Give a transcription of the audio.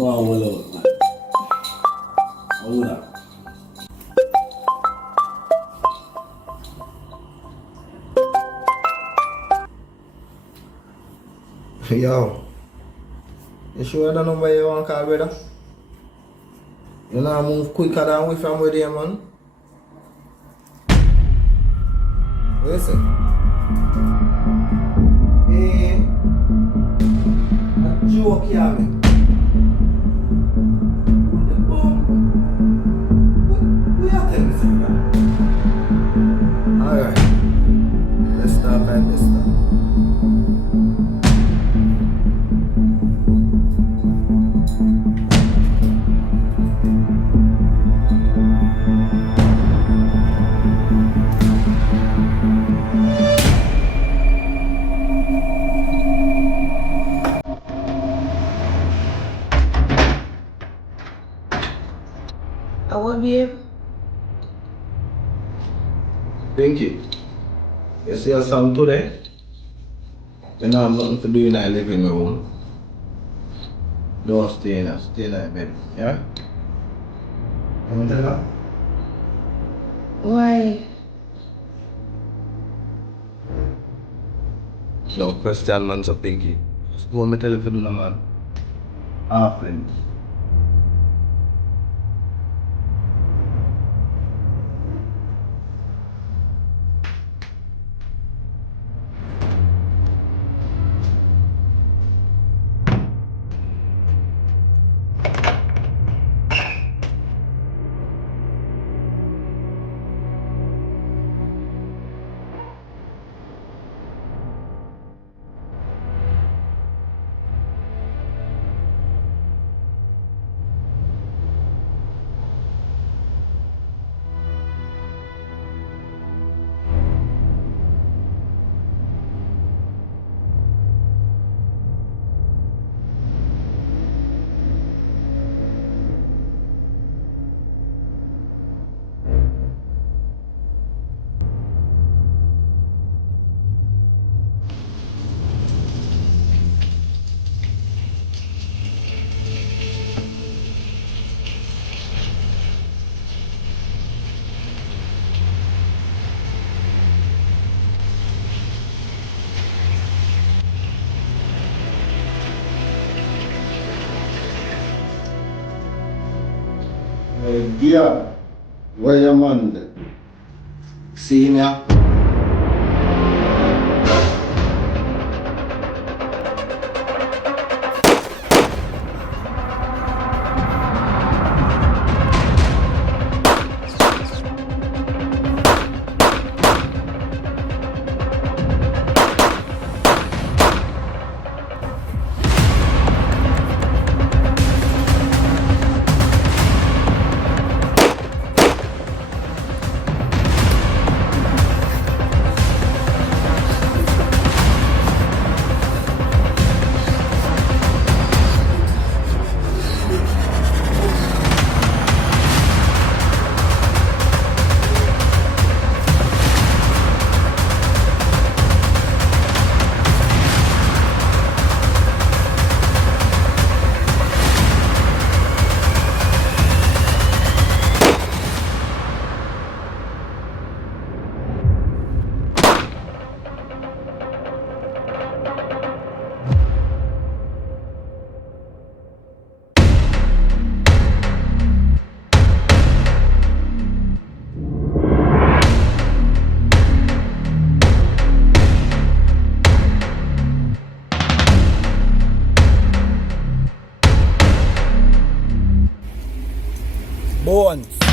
Wow, well out, man. Hold on. Yo, you sure the number you want to call, brother? You know I move quicker than we from where they, man. What you say? Hey, a joke here, man. The bomb. What you telling me, brother? Alright, let's start like this now. I will be able. Pinky, you see your son today? You know I'm nothing to do in that living room. Don't stay in that bed, yeah? You want to tell her? Why? No question, man, so Pinky. Just go on my telephone, man. Friend. Yeah, where your man then? See him here? Bones.